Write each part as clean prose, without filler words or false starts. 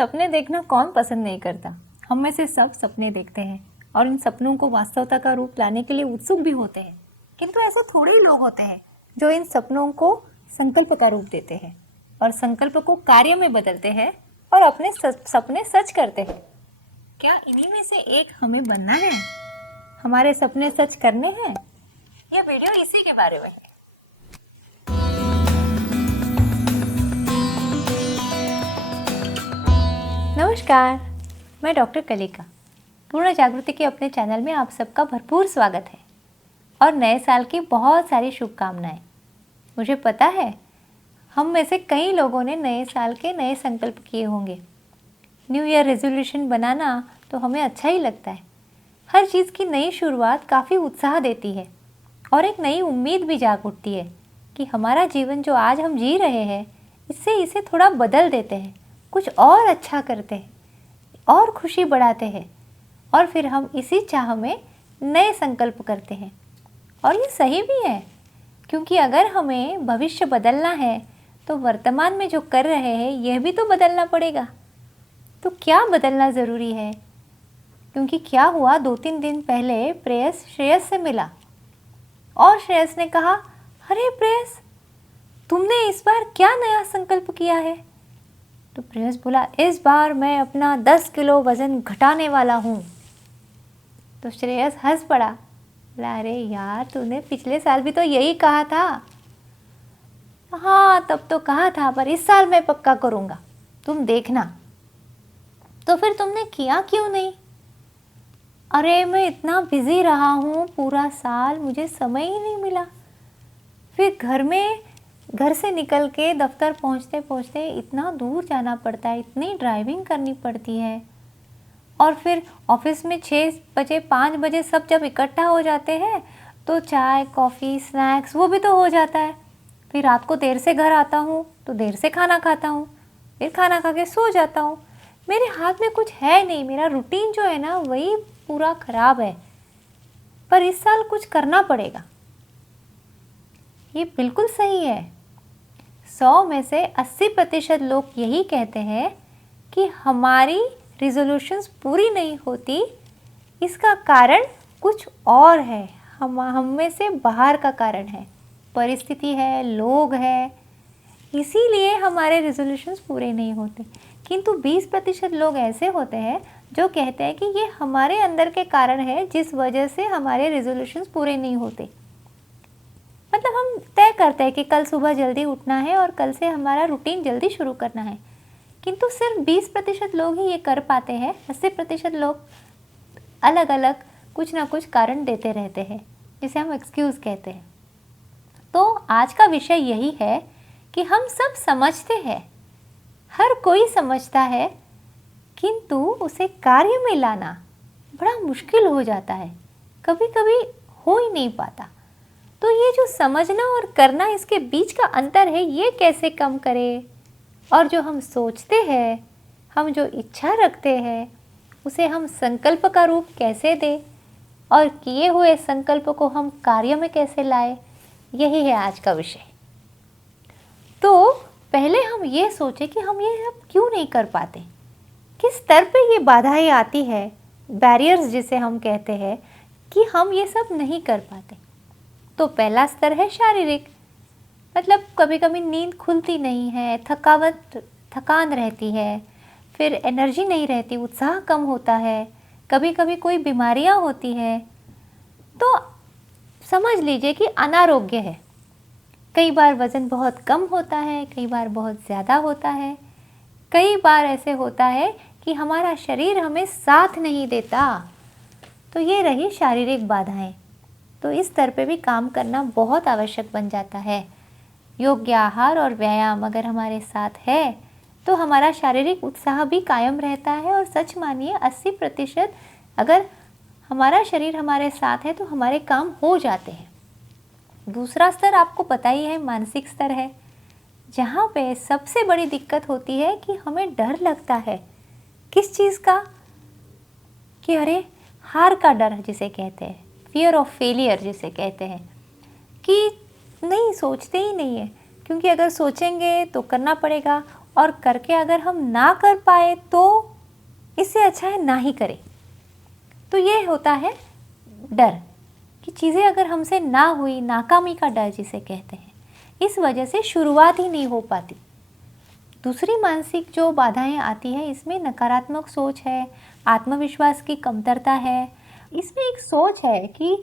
सपने देखना कौन पसंद नहीं करता। हम में से सब सपने देखते हैं और इन सपनों को वास्तवता का रूप लाने के लिए उत्सुक भी होते हैं। किंतु ऐसे थोड़े ही लोग होते हैं जो इन सपनों को संकल्प का रूप देते हैं और संकल्प को कार्य में बदलते हैं और अपने सपने सच करते हैं। क्या इन्हीं में से एक हमें बनना है? हमारे सपने सच करने हैं? यह वीडियो इसी के बारे में है। नमस्कार, मैं डॉक्टर कलिका। पूर्ण जागृति के अपने चैनल में आप सबका भरपूर स्वागत है और नए साल की बहुत सारी शुभकामनाएं। मुझे पता है हम में से कई लोगों ने नए साल के नए संकल्प किए होंगे। न्यू ईयर रेजोल्यूशन बनाना तो हमें अच्छा ही लगता है। हर चीज़ की नई शुरुआत काफ़ी उत्साह देती है और एक नई उम्मीद भी जाग उठती है कि हमारा जीवन जो आज हम जी रहे हैं इसे थोड़ा बदल देते हैं, कुछ और अच्छा करते हैं और खुशी बढ़ाते हैं और फिर हम इसी चाह में नए संकल्प करते हैं। और ये सही भी है, क्योंकि अगर हमें भविष्य बदलना है तो वर्तमान में जो कर रहे हैं यह भी तो बदलना पड़ेगा। तो क्या बदलना ज़रूरी है? क्योंकि क्या हुआ, 2-3 दिन पहले प्रेयस श्रेयस से मिला और श्रेयस ने कहा, अरे प्रेयस, तुमने इस बार क्या नया संकल्प किया है? तो प्रेयस बोला, इस बार मैं अपना 10 किलो वज़न घटाने वाला हूँ। तो श्रेयस हंस पड़ा, बोला, अरे यार, तूने पिछले साल भी तो यही कहा था। हाँ, तब तो कहा था, पर इस साल मैं पक्का करूँगा, तुम देखना। तो फिर तुमने किया क्यों नहीं? अरे मैं इतना बिजी रहा हूँ पूरा साल, मुझे समय ही नहीं मिला। फिर घर से निकल के दफ्तर पहुँचते पहुँचते इतना दूर जाना पड़ता है, इतनी ड्राइविंग करनी पड़ती है और फिर ऑफिस में 6 बजे 5 बजे सब जब इकट्ठा हो जाते हैं तो चाय कॉफ़ी स्नैक्स वो भी तो हो जाता है। फिर रात को देर से घर आता हूँ तो देर से खाना खाता हूँ, फिर खाना खा के सो जाता हूँ। मेरे हाथ में कुछ है नहीं, मेरा रूटीन जो है ना वही पूरा ख़राब है। पर इस साल कुछ करना पड़ेगा। ये बिल्कुल सही है। 100 में से 80% लोग यही कहते हैं कि हमारी रिजोल्यूशंस पूरी नहीं होती, इसका कारण कुछ और है, हम में से बाहर का कारण है, परिस्थिति है, लोग हैं, इसीलिए हमारे रिजोल्यूशंस पूरे नहीं होते। किंतु 20% लोग ऐसे होते हैं जो कहते हैं कि ये हमारे अंदर के कारण है जिस वजह से हमारे रिजोल्यूशंस पूरे नहीं होते। मतलब हम तय करते हैं कि कल सुबह जल्दी उठना है और कल से हमारा रूटीन जल्दी शुरू करना है, किंतु सिर्फ 20% लोग ही ये कर पाते हैं। 80% लोग अलग अलग कुछ ना कुछ कारण देते रहते हैं, जिसे हम एक्सक्यूज़ कहते हैं। तो आज का विषय यही है कि हम सब समझते हैं, हर कोई समझता है, किंतु उसे कार्य में लाना बड़ा मुश्किल हो जाता है, कभी कभी हो ही नहीं पाता। तो ये जो समझना और करना, इसके बीच का अंतर है, ये कैसे कम करें? और जो हम सोचते हैं, हम जो इच्छा रखते हैं, उसे हम संकल्प का रूप कैसे दें और किए हुए संकल्प को हम कार्य में कैसे लाएं, यही है आज का विषय। तो पहले हम ये सोचें कि हम ये सब क्यों नहीं कर पाते, किस स्तर पे ये बाधाएं आती है, बैरियर्स जिसे हम कहते हैं कि हम ये सब नहीं कर पाते। तो पहला स्तर है शारीरिक, मतलब कभी कभी नींद खुलती नहीं है, थकान रहती है, फिर एनर्जी नहीं रहती, उत्साह कम होता है, कभी कभी कोई बीमारियां होती है। तो समझ लीजिए कि अनारोग्य है। कई बार वज़न बहुत कम होता है, कई बार बहुत ज़्यादा होता है, कई बार ऐसे होता है कि हमारा शरीर हमें साथ नहीं देता। तो ये रही शारीरिक बाधाएं। तो इस स्तर पे भी काम करना बहुत आवश्यक बन जाता है। योग्य आहार और व्यायाम अगर हमारे साथ है तो हमारा शारीरिक उत्साह भी कायम रहता है। और सच मानिए 80% अगर हमारा शरीर हमारे साथ है तो हमारे काम हो जाते हैं। दूसरा स्तर आपको पता ही है, मानसिक स्तर है, जहाँ पे सबसे बड़ी दिक्कत होती है कि हमें डर लगता है। किस चीज़ का? कि अरे हार का डर जिसे कहते हैं, फियर ऑफ फेलियर जिसे कहते हैं, कि नहीं सोचते ही नहीं है, क्योंकि अगर सोचेंगे तो करना पड़ेगा और करके अगर हम ना कर पाए तो इससे अच्छा है ना ही करें। तो ये होता है डर कि चीज़ें अगर हमसे ना हुई, नाकामी का डर जिसे कहते हैं, इस वजह से शुरुआत ही नहीं हो पाती। दूसरी मानसिक जो बाधाएं आती हैं, इसमें नकारात्मक सोच है, आत्मविश्वास की कमतरता है। इसमें एक सोच है कि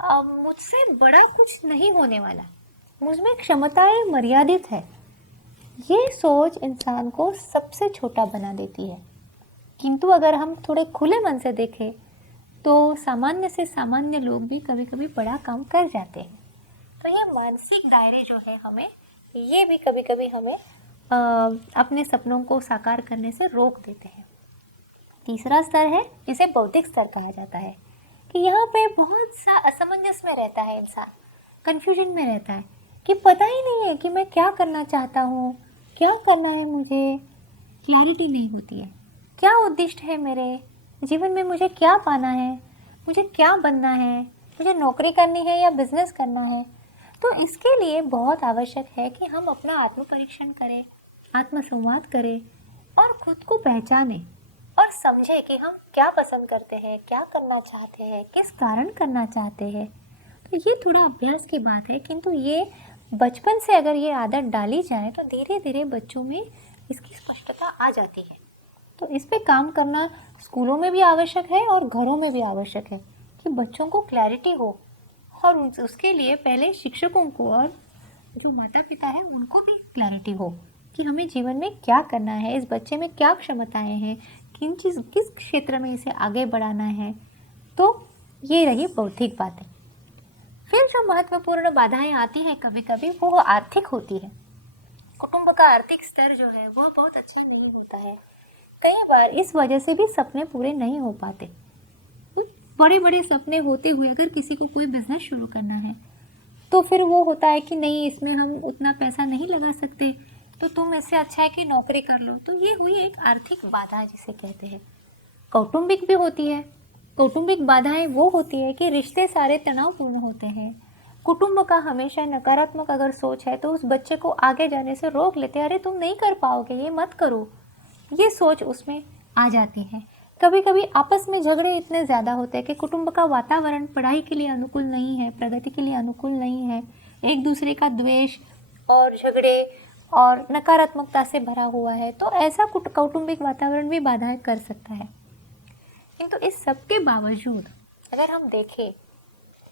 मुझसे बड़ा कुछ नहीं होने वाला, मुझमें क्षमताएं मर्यादित है। ये सोच इंसान को सबसे छोटा बना देती है। किंतु अगर हम थोड़े खुले मन से देखें तो सामान्य से सामान्य लोग भी कभी कभी बड़ा काम कर जाते हैं। तो ये मानसिक दायरे जो है हमें, ये भी कभी कभी हमें अपने सपनों को साकार करने से रोक देते हैं। तीसरा स्तर है, इसे बौद्धिक स्तर कहा जाता है, कि यहाँ पे बहुत सा असमंजस में रहता है इंसान, कन्फ्यूजन में रहता है कि पता ही नहीं है कि मैं क्या करना चाहता हूँ, क्या करना है मुझे, क्लैरिटी नहीं होती है। क्या उद्देश्य है मेरे जीवन में, मुझे क्या पाना है, मुझे क्या बनना है, मुझे नौकरी करनी है या बिजनेस करना है। तो इसके लिए बहुत आवश्यक है कि हम अपना आत्म परीक्षण करें, आत्मसंवाद करें और खुद को पहचानें और समझे कि हम क्या पसंद करते हैं, क्या करना चाहते हैं, किस कारण करना चाहते हैं। तो ये थोड़ा अभ्यास की बात है, किंतु ये बचपन से अगर ये आदत डाली जाए तो धीरे धीरे बच्चों में इसकी स्पष्टता आ जाती है। तो इस पे काम करना स्कूलों में भी आवश्यक है और घरों में भी आवश्यक है कि बच्चों को क्लैरिटी हो, और उसके लिए पहले शिक्षकों को और जो माता पिता है उनको भी क्लैरिटी हो कि हमें जीवन में क्या करना है, इस बच्चे में क्या क्षमताएं हैं, किस क्षेत्र में इसे आगे बढ़ाना है। तो ये रही बौद्धिक बातें। फिर जो महत्वपूर्ण बाधाएं आती हैं कभी कभी, वो आर्थिक होती है। कुटुंब का आर्थिक स्तर जो है वो बहुत अच्छा नहीं होता है। कई बार इस वजह से भी सपने पूरे नहीं हो पाते। बड़े बड़े सपने होते हुए अगर किसी को कोई बिजनेस शुरू करना है तो फिर वो होता है कि नहीं, इसमें हम उतना पैसा नहीं लगा सकते, तो तुम इससे अच्छा है कि नौकरी कर लो। तो ये हुई एक आर्थिक बाधा जिसे कहते हैं। कौटुंबिक भी होती है। कौटुंबिक बाधाएं वो होती है कि रिश्ते सारे तनावपूर्ण होते हैं। कुटुंब का हमेशा नकारात्मक अगर सोच है तो उस बच्चे को आगे जाने से रोक लेते हैं, अरे तुम नहीं कर पाओगे, ये मत करो, ये सोच उसमें आ जाती है। कभी कभी आपस में झगड़े इतने ज़्यादा होते हैं कि कुटुंब का वातावरण पढ़ाई के लिए अनुकूल नहीं है, प्रगति के लिए अनुकूल नहीं है, एक दूसरे का द्वेष और झगड़े और नकारात्मकता से भरा हुआ है। तो ऐसा कौटुंबिक वातावरण भी बाधाएं कर सकता है। किंतु इस सब के बावजूद अगर हम देखें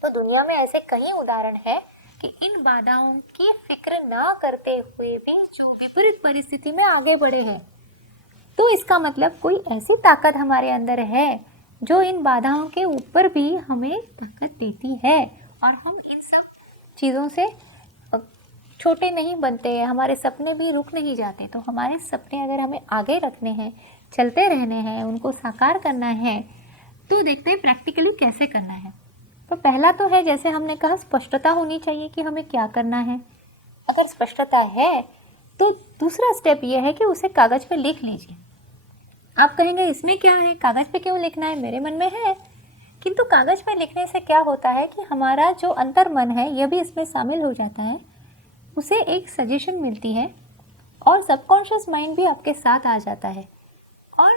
तो दुनिया में ऐसे कई उदाहरण हैं कि इन बाधाओं की फिक्र ना करते हुए भी जो विपरीत परिस्थिति में आगे बढ़े हैं। तो इसका मतलब कोई ऐसी ताकत हमारे अंदर है जो इन बाधाओं के ऊपर भी हमें ताकत देती है, और हम इन सब चीज़ों से छोटे नहीं बनते हैं, हमारे सपने भी रुक नहीं जाते। तो हमारे सपने अगर हमें आगे रखने हैं, चलते रहने हैं, उनको साकार करना है, तो देखते हैं प्रैक्टिकली कैसे करना है। तो पहला तो है, जैसे हमने कहा, स्पष्टता होनी चाहिए कि हमें क्या करना है। अगर स्पष्टता है तो दूसरा स्टेप ये है कि उसे कागज़ पे लिख लीजिए। आप कहेंगे इसमें क्या है, कागज़ पे क्यों लिखना है, मेरे मन में है। किंतु कागज़ पे लिखने से क्या होता है कि हमारा जो अंतर मन है यह भी इसमें शामिल हो जाता है, उसे एक सजेशन मिलती है और सबकॉन्शियस माइंड भी आपके साथ आ जाता है, और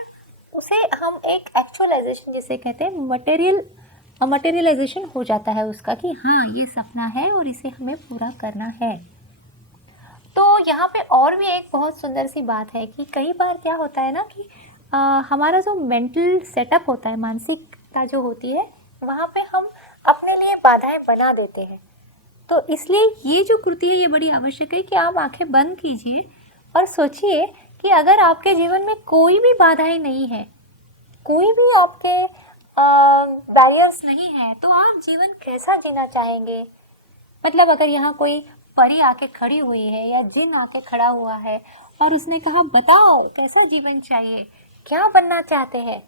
उसे हम एक एक्चुअलाइजेशन जिसे कहते हैं, मटेरियलाइजेशन हो जाता है उसका कि हाँ ये सपना है और इसे हमें पूरा करना है। तो यहाँ पे और भी एक बहुत सुंदर सी बात है कि कई बार क्या होता है ना कि हमारा जो मेंटल सेटअप होता है, मानसिकता जो होती है, वहाँ पे हम अपने लिए बाधाएं बना देते हैं। तो इसलिए ये जो कृति है ये बड़ी आवश्यक है कि आप आंखें बंद कीजिए और सोचिए कि अगर आपके जीवन में कोई भी बाधाएं नहीं है, कोई भी आपके बैरियर्स नहीं है, तो आप जीवन कैसा जीना चाहेंगे। मतलब अगर यहाँ कोई परी आके खड़ी हुई है या जिन आके खड़ा हुआ है और उसने कहा बताओ कैसा जीवन चाहिए, क्या बनना चाहते हैं,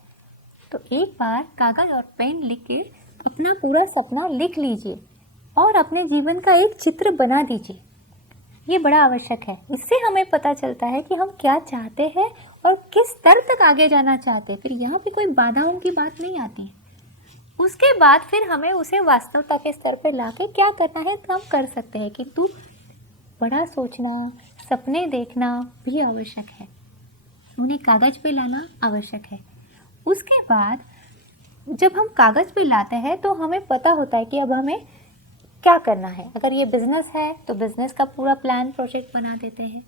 तो एक बार कागज और पेन लिख के अपना पूरा सपना लिख लीजिए और अपने जीवन का एक चित्र बना दीजिए। ये बड़ा आवश्यक है। इससे हमें पता चलता है कि हम क्या चाहते हैं और किस स्तर तक आगे जाना चाहते हैं। फिर यहाँ पे कोई बाधाओं की बात नहीं आती। उसके बाद फिर हमें उसे वास्तवता के स्तर पर लाके क्या करना है तो हम कर सकते हैं। किंतु बड़ा सोचना, सपने देखना भी आवश्यक है, उन्हें कागज पे लाना आवश्यक है। उसके बाद जब हम कागज पे लाते हैं तो हमें पता होता है कि अब हमें क्या करना है। अगर ये बिजनेस है तो बिजनेस का पूरा प्लान प्रोजेक्ट बना देते हैं।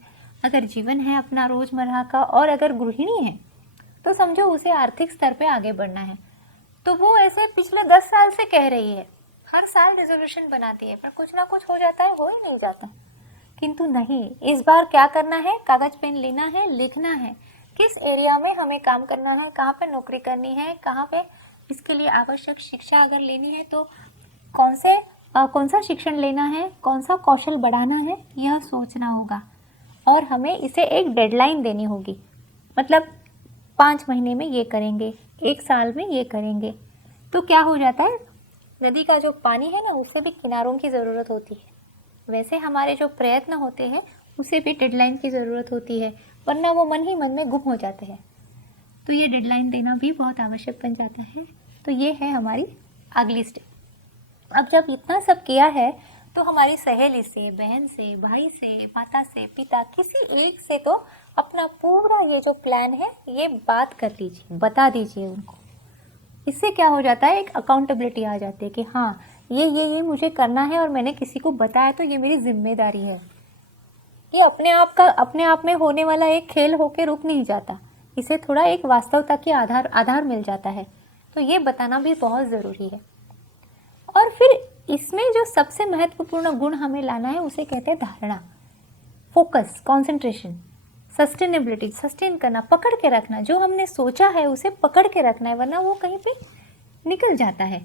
अगर जीवन है अपना रोजमर्रा का, और अगर गृहिणी है तो समझो उसे आर्थिक स्तर पे आगे बढ़ना है, तो वो ऐसे पिछले 10 साल से कह रही है, हर साल रेजोल्यूशन बनाती है, पर कुछ ना कुछ हो जाता है, हो ही नहीं जाता। किंतु नहीं, इस बार क्या करना है, कागज पेन लेना है, लिखना है किस एरिया में हमें काम करना है, कहाँ पे नौकरी करनी है, कहाँ पे इसके लिए आवश्यक शिक्षा अगर लेनी है तो कौन सा शिक्षण लेना है, कौन सा कौशल बढ़ाना है, यह सोचना होगा। और हमें इसे एक डेडलाइन देनी होगी, मतलब 5 महीने में ये करेंगे, 1 साल में ये करेंगे। तो क्या हो जाता है, नदी का जो पानी है ना, उसे भी किनारों की ज़रूरत होती है, वैसे हमारे जो प्रयत्न होते हैं उसे भी डेडलाइन की ज़रूरत होती है, वरना वो मन ही मन में गुम हो जाते हैं। तो ये डेडलाइन देना भी बहुत आवश्यक बन जाता है। तो ये है हमारी अगली स्टेप। अब जब इतना सब किया है तो हमारी सहेली से, बहन से, भाई से, माता से, पिता, किसी एक से तो अपना पूरा ये जो प्लान है ये बात कर लीजिए, बता दीजिए उनको। इससे क्या हो जाता है, एक अकाउंटेबिलिटी आ जाती है कि हाँ ये मुझे करना है और मैंने किसी को बताया तो ये मेरी जिम्मेदारी है। ये अपने आप में होने वाला एक खेल होके रुक नहीं जाता, इसे थोड़ा एक वास्तवता के आधार मिल जाता है। तो ये बताना भी बहुत ज़रूरी है। और फिर इसमें जो सबसे महत्वपूर्ण गुण हमें लाना है उसे कहते हैं धारणा, फोकस, कंसंट्रेशन, सस्टेनेबिलिटी, सस्टेन करना, पकड़ के रखना। जो हमने सोचा है उसे पकड़ के रखना है, वरना वो कहीं पे निकल जाता है।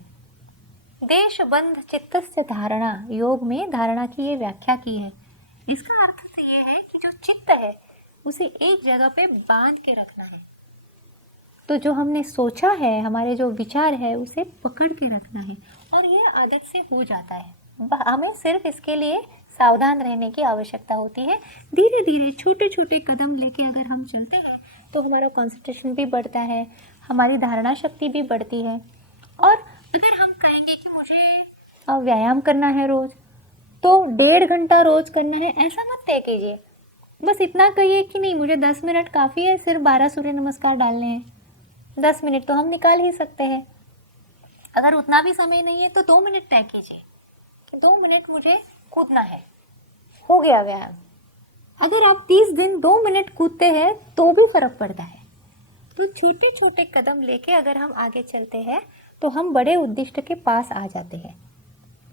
देशबंध चित्तस्य धारणा, योग में धारणा की ये व्याख्या की है। इसका अर्थ तो ये है कि जो चित्त है उसे एक जगह पे बांध के रखना है। तो जो हमने सोचा है, हमारे जो विचार है उसे पकड़ के रखना है, और ये आदत से हो जाता है। हमें सिर्फ इसके लिए सावधान रहने की आवश्यकता होती है। धीरे धीरे छोटे छोटे कदम लेके अगर हम चलते हैं तो हमारा कंसंट्रेशन भी बढ़ता है, हमारी धारणा शक्ति भी बढ़ती है। और अगर हम कहेंगे कि मुझे व्यायाम करना है रोज, तो 1.5 घंटा रोज करना है, ऐसा मत तय कीजिए। बस इतना कहिए कि नहीं, मुझे 10 मिनट काफ़ी है, सिर्फ 12 सूर्य नमस्कार डालने हैं। 10 मिनट तो हम निकाल ही सकते हैं। अगर उतना भी समय नहीं है तो 2 मिनट तय कीजिए कि 2 मिनट मुझे कूदना है, हो गया व्यायाम। अगर आप 30 दिन 2 मिनट कूदते हैं तो भी फर्क पड़ता है। तो छोटे छोटे कदम लेके अगर हम आगे चलते हैं तो हम बड़े उद्दिष्ट के पास आ जाते हैं।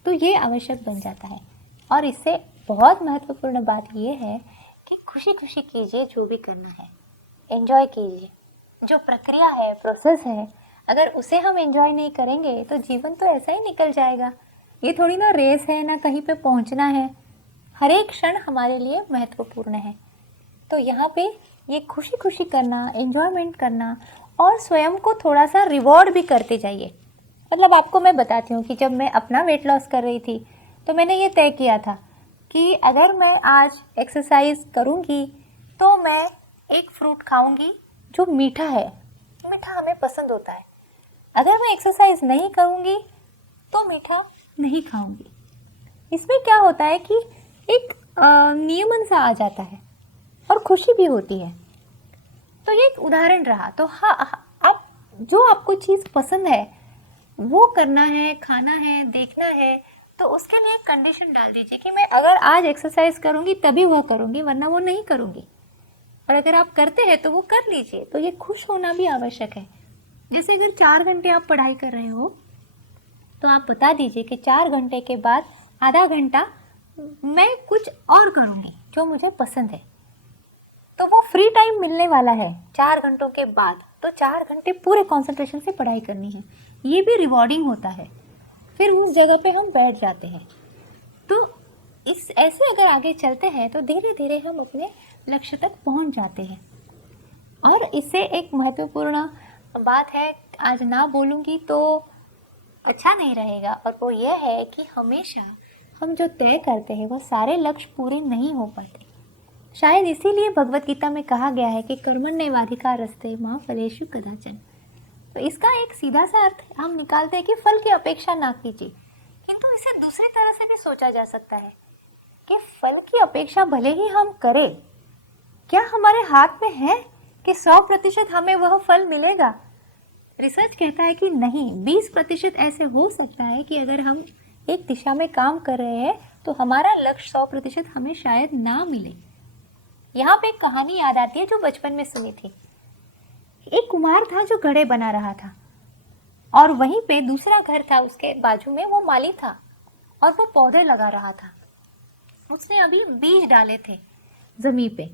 तो ये आवश्यक बन जाता है। और इससे बहुत महत्वपूर्ण बात ये है कि खुशी खुशी कीजिए, जो भी करना है एंजॉय कीजिए। जो प्रक्रिया है, प्रोसेस है, अगर उसे हम एंजॉय नहीं करेंगे तो जीवन तो ऐसा ही निकल जाएगा। ये थोड़ी ना रेस है, ना कहीं पे पहुंचना है। हर एक क्षण हमारे लिए महत्वपूर्ण है। तो यहाँ पे ये खुशी खुशी करना, एंजॉयमेंट करना, और स्वयं को थोड़ा सा रिवॉर्ड भी करते जाइए। मतलब आपको मैं बताती हूँ कि जब मैं अपना वेट लॉस कर रही थी तो मैंने ये तय किया था कि अगर मैं आज एक्सरसाइज करूँगी तो मैं एक फ्रूट खाऊंगी जो मीठा है। मीठा हमें पसंद होता है। अगर मैं एक्सरसाइज नहीं करूँगी तो मीठा नहीं खाऊंगी। इसमें क्या होता है कि एक नियमन सा आ जाता है और खुशी भी होती है। तो ये एक उदाहरण रहा। तो हाँ, आप जो आपको चीज़ पसंद है वो करना है, खाना है, देखना है, तो उसके लिए एक कंडीशन डाल दीजिए कि मैं अगर आज एक्सरसाइज करूँगी तभी वह करूँगी, वरना वो नहीं करूँगी। और अगर आप करते हैं तो वो कर लीजिए। तो ये खुश होना भी आवश्यक है। जैसे अगर 4 घंटे आप पढ़ाई कर रहे हो तो आप बता दीजिए कि 4 घंटे के बाद आधा घंटा मैं कुछ और करूँगी जो मुझे पसंद है। तो वो फ्री टाइम मिलने वाला है 4 घंटों के बाद, तो 4 घंटे पूरे कंसंट्रेशन से पढ़ाई करनी है। ये भी रिवॉर्डिंग होता है। फिर उस जगह पे हम बैठ जाते हैं। तो इस ऐसे अगर आगे चलते हैं तो धीरे धीरे हम अपने लक्ष्य तक पहुंच जाते हैं। और इससे एक महत्वपूर्ण बात है, आज ना बोलूँगी तो अच्छा नहीं रहेगा, और वो ये है कि हमेशा हम जो तय करते हैं वो सारे लक्ष्य पूरे नहीं हो पाते। शायद इसीलिए भगवत गीता में कहा गया है कि कर्मण्येवाधिकारस्ते मा फलेषु कदाचन। तो इसका एक सीधा सा अर्थ हम निकालते हैं कि फल की अपेक्षा ना कीजिए, किंतु इसे दूसरी तरह से भी सोचा जा सकता है कि फल की अपेक्षा भले ही हम करें, क्या हमारे हाथ में है कि 100% हमें वह फल मिलेगा? रिसर्च कहता है कि नहीं, 20% ऐसे हो सकता है कि अगर हम एक दिशा में काम कर रहे हैं तो हमारा लक्ष्य 100% हमें शायद ना मिले। यहाँ पे एक कहानी याद आती है जो बचपन में सुनी थी। एक कुम्हार था जो घड़े बना रहा था और वहीं पे दूसरा घर था उसके बाजू में, वो माली था और वो पौधे लगा रहा था। उसने अभी बीज डाले थे जमीन पे।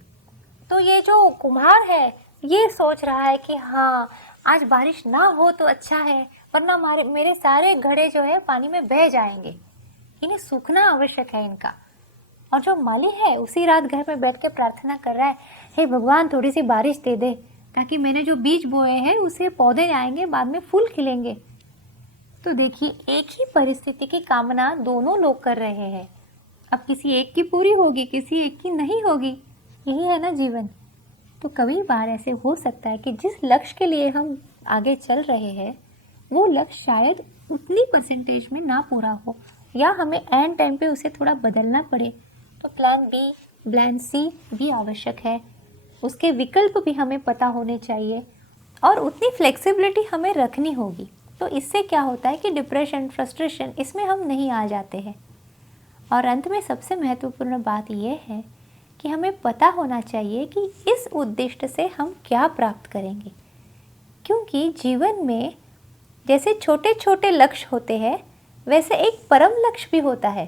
तो ये जो कुम्हार है ये सोच रहा है कि हाँ, आज बारिश ना हो तो अच्छा है, वरना मेरे सारे घड़े जो है पानी में बह जाएंगे, इन्हें सूखना आवश्यक है इनका। और जो माली है उसी रात घर में बैठ के प्रार्थना कर रहा है, हे भगवान थोड़ी सी बारिश दे दे ताकि मैंने जो बीज बोए हैं उसे पौधे आएंगे, बाद में फूल खिलेंगे। तो देखिए, एक ही परिस्थिति की कामना दोनों लोग कर रहे हैं। अब किसी एक की पूरी होगी, किसी एक की नहीं होगी, यही है ना जीवन। तो कभी बार ऐसे हो सकता है कि जिस लक्ष्य के लिए हम आगे चल रहे हैं वो लक्ष्य शायद उतनी परसेंटेज में ना पूरा हो, या हमें एंड टाइम पे उसे थोड़ा बदलना पड़े। तो प्लान बी, प्लान सी भी आवश्यक है, उसके विकल्प भी हमें पता होने चाहिए और उतनी फ्लेक्सिबिलिटी हमें रखनी होगी। तो इससे क्या होता है कि डिप्रेशन, फ्रस्ट्रेशन, इसमें हम नहीं आ जाते हैं। और अंत में सबसे महत्वपूर्ण बात यह है कि हमें पता होना चाहिए कि इस उद्देश्य से हम क्या प्राप्त करेंगे। क्योंकि जीवन में जैसे छोटे छोटे लक्ष्य होते हैं वैसे एक परम लक्ष्य भी होता है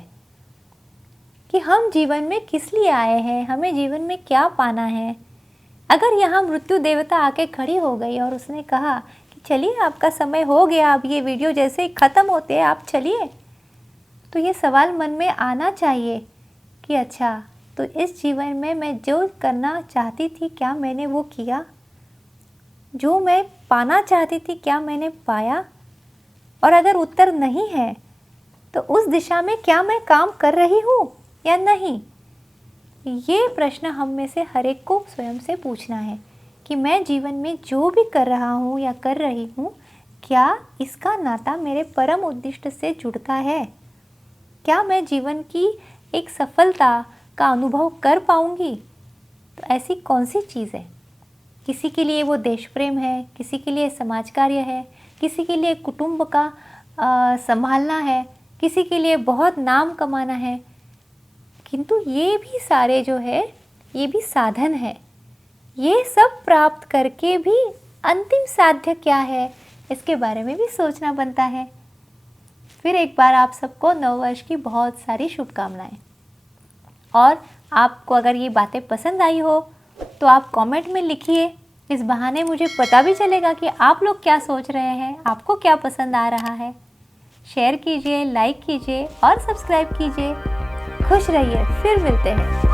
कि हम जीवन में किस लिए आए हैं, हमें जीवन में क्या पाना है। अगर यहाँ मृत्यु देवता आके खड़ी हो गई और उसने कहा कि चलिए आपका समय हो गया, अब ये वीडियो जैसे ही ख़त्म होते हैं आप चलिए, तो ये सवाल मन में आना चाहिए कि अच्छा, तो इस जीवन में मैं जो करना चाहती थी क्या मैंने वो किया? जो मैं पाना चाहती थी क्या मैंने पाया? और अगर उत्तर नहीं है तो उस दिशा में क्या मैं काम कर रही हूँ या नहीं? ये प्रश्न हम में से हर एक को स्वयं से पूछना है कि मैं जीवन में जो भी कर रहा हूँ या कर रही हूँ, क्या इसका नाता मेरे परम उद्देश्य से जुड़ता है? क्या मैं जीवन की एक सफलता का अनुभव कर पाऊंगी? तो ऐसी कौन सी चीज़ है? किसी के लिए वो देश प्रेम है, किसी के लिए समाज कार्य है, किसी के लिए कुटुंब का संभालना है, किसी के लिए बहुत नाम कमाना है। किंतु ये भी सारे जो है ये भी साधन है। ये सब प्राप्त करके भी अंतिम साध्य क्या है, इसके बारे में भी सोचना बनता है। फिर एक बार आप सबको नववर्ष की बहुत सारी शुभकामनाएं। और आपको अगर ये बातें पसंद आई हो तो आप कमेंट में लिखिए, इस बहाने मुझे पता भी चलेगा कि आप लोग क्या सोच रहे हैं, आपको क्या पसंद आ रहा है। शेयर कीजिए, लाइक कीजिए और सब्सक्राइब कीजिए। खुश रहिए, फिर मिलते हैं।